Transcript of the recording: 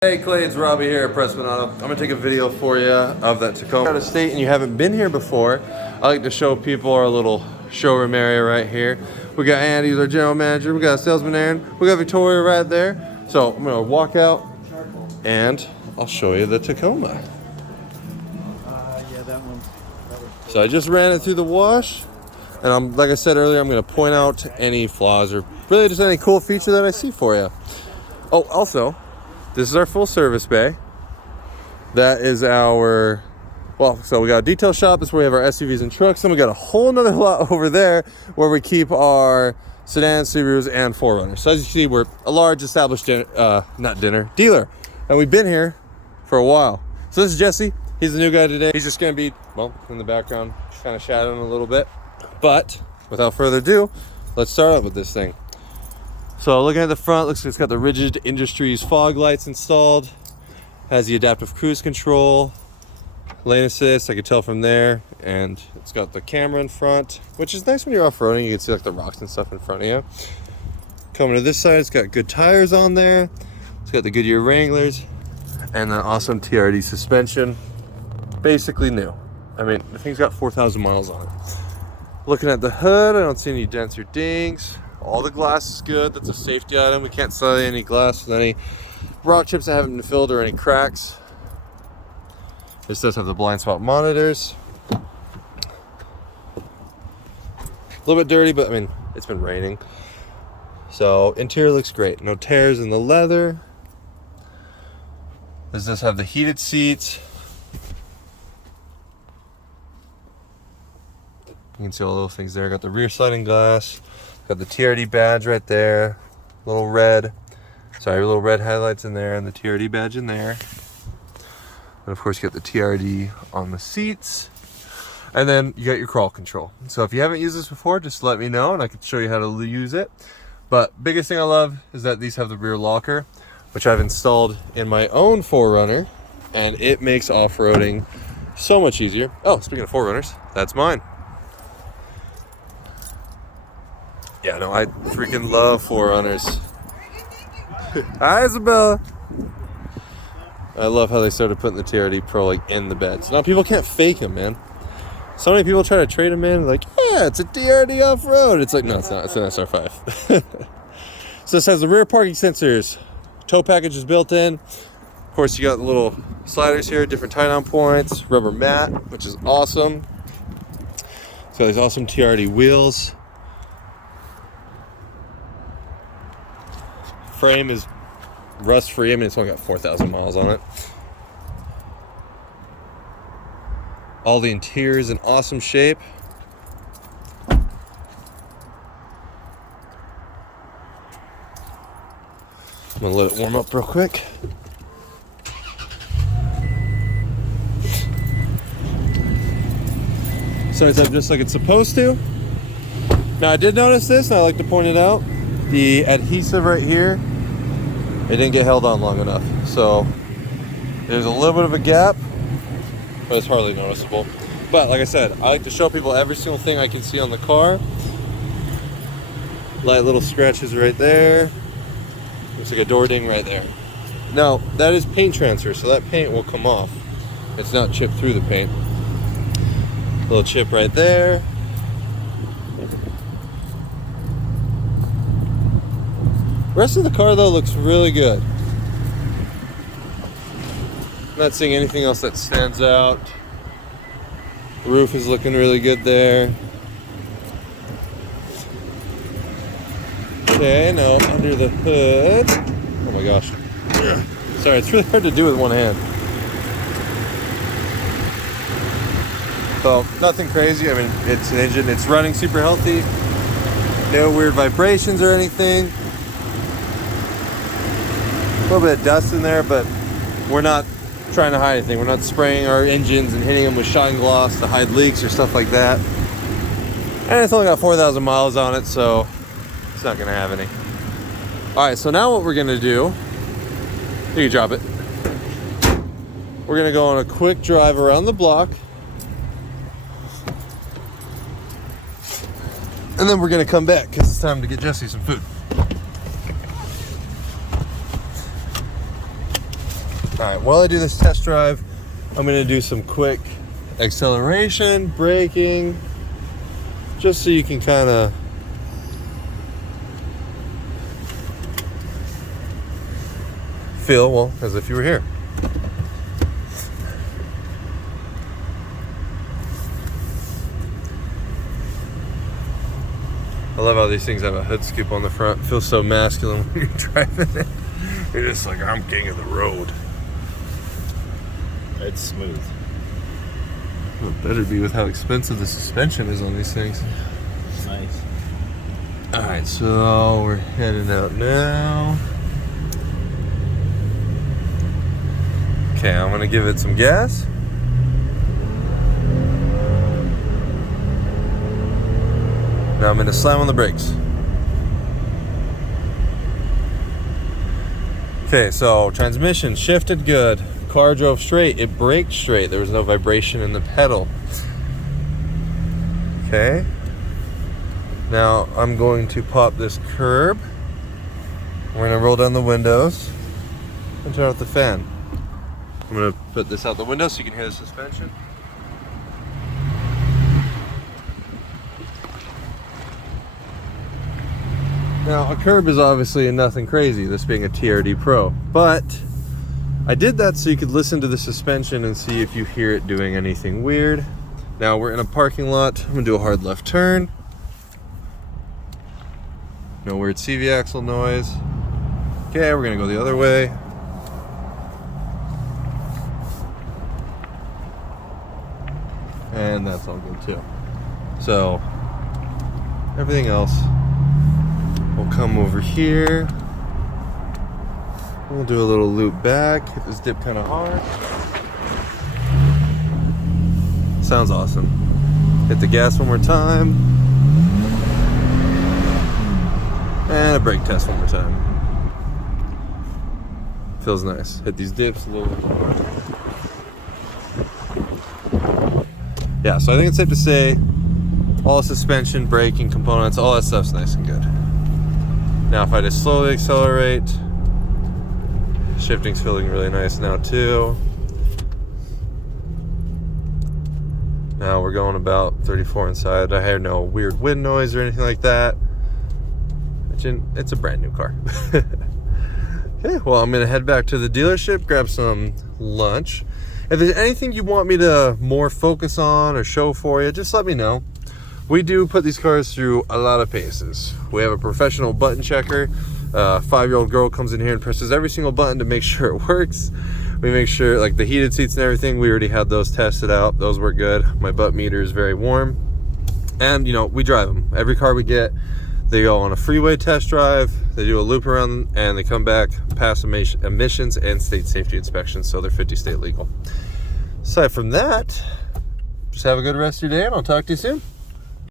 Hey Clay, it's Robbie here at Pressman Auto. I'm gonna take a video for you of that Tacoma. Out of state and you haven't been here before, I like to show people our little showroom area right here. We got Andy, who's our general manager. We got salesman Aaron. We got Victoria right there. So I'm gonna walk out and I'll show you the Tacoma. Yeah, that one. So I just ran it through the wash, and like I said earlier, I'm gonna point out any flaws or really just any cool feature that I see for you. Oh, also, this is our full service bay. That is our, so we got a detail shop. This is where we have our SUVs and trucks. Then we got a whole nother lot over there where we keep our sedans, Subarus, and 4Runners. So as you see, we're a large established dealer. And we've been here for a while. So this is Jesse. He's the new guy today. He's just gonna be, in the background, kind of shadowing a little bit. But without further ado, let's start out with this thing. So looking at the front, looks like it's got the Rigid Industries fog lights installed. Has the adaptive cruise control, lane assist, I could tell from there. And it's got the camera in front, which is nice when you're off-roading. You can see like the rocks and stuff in front of you. Coming to this side, it's got good tires on there. It's got the Goodyear Wranglers and the awesome TRD suspension. Basically new. I mean, the thing's got 4,000 miles on it. Looking at the hood, I don't see any dents or dings. All the glass is good. That's a safety item. We can't sell any glass with any rock chips that haven't been filled or any cracks. This does have the blind spot monitors. A little bit dirty, but I mean, it's been raining. So interior looks great. No tears in the leather. This does have the heated seats. You can see all those things there. Got the rear sliding glass. Got the TRD badge right there. Little red highlights in there and the TRD badge in there. And of course you got the TRD on the seats. And then you got your crawl control. So if you haven't used this before, just let me know and I can show you how to use it. But biggest thing I love is that these have the rear locker, which I've installed in my own 4Runner, and it makes off-roading so much easier. Oh, speaking of 4Runners, that's mine. Yeah, no, I freaking love 4Runners. Hi, Isabella. I love how they started putting the TRD Pro like in the beds. Now people can't fake them, man. So many people try to trade them in, like, yeah, it's a TRD off-road. It's like, no, it's not. It's an SR5. So this has the rear parking sensors. Tow package is built in. Of course, you got the little sliders here, different tie-down points, rubber mat, which is awesome. It's got these awesome TRD wheels. Frame is rust free. I mean, it's only got 4,000 miles on it. All the interior is in awesome shape. I'm gonna let it warm up real quick. So it's up just like it's supposed to. Now I did notice this, and I like to point it out. The adhesive right here, it didn't get held on long enough. So there's a little bit of a gap, but it's hardly noticeable. But like I said, I like to show people every single thing I can see on the car. Light little scratches right there. Looks like a door ding right there. Now, that is paint transfer, so that paint will come off. It's not chipped through the paint. Little chip right there. The rest of the car though looks really good. Not seeing anything else that stands out. The roof is looking really good there. Okay, now under the hood. Oh my gosh. Sorry, it's really hard to do with one hand. So, nothing crazy. I mean, it's an engine, it's running super healthy. No weird vibrations or anything. A little bit of dust in there, but we're not trying to hide anything. We're not spraying our engines and hitting them with shine gloss to hide leaks or stuff like that. And it's only got 4,000 miles on it, so it's not gonna have any. All right, so now what we're gonna do, you can drop it. We're gonna go on a quick drive around the block. And then we're gonna come back because it's time to get Jesse some food. All right, while I do this test drive, I'm gonna do some quick acceleration, braking, just so you can kind of feel, well, as if you were here. I love how these things have a hood scoop on the front. It feels so masculine when you're driving it. You're just like, I'm king of the road. It's smooth. Well, it better be with how expensive the suspension is on these things. Nice. Alright, so we're heading out now. Okay, I'm gonna give it some gas. Now I'm gonna slam on the brakes. Okay, so transmission shifted good. Car drove straight. It braked straight. There was no vibration in the pedal. Okay. Now I'm going to pop this curb. We're gonna roll down the windows and turn off the fan. I'm gonna put this out the window so you can hear the suspension. Now, a curb is obviously nothing crazy, this being a TRD Pro, but I did that so you could listen to the suspension and see if you hear it doing anything weird. Now, we're in a parking lot. I'm gonna do a hard left turn. No weird CV axle noise. Okay, we're gonna go the other way. And that's all good too. So, everything else, we'll come over here. We'll do a little loop back, hit this dip kind of hard. Sounds awesome. Hit the gas one more time. And a brake test one more time. Feels nice. Hit these dips a little bit more. Yeah, so I think it's safe to say all suspension, braking components, all that stuff's nice and good. Now if I just slowly accelerate, shifting's feeling really nice now too. Now we're going about 34 inside. I hear no weird wind noise or anything like that. It's a brand new car. Okay, well, I'm gonna head back to the dealership, grab some lunch. If there's anything you want me to more focus on or show for you, just let me know. We do put these cars through a lot of paces. We have a professional button checker. A 5-year-old girl comes in here and presses every single button to make sure it works. We make sure, like the heated seats and everything, we already had those tested out. Those work good. My butt meter is very warm. And, you know, we drive them. Every car we get, they go on a freeway test drive, they do a loop around, and they come back, pass emissions and state safety inspections, so they're 50 state legal. Aside from that, just have a good rest of your day, and I'll talk to you soon.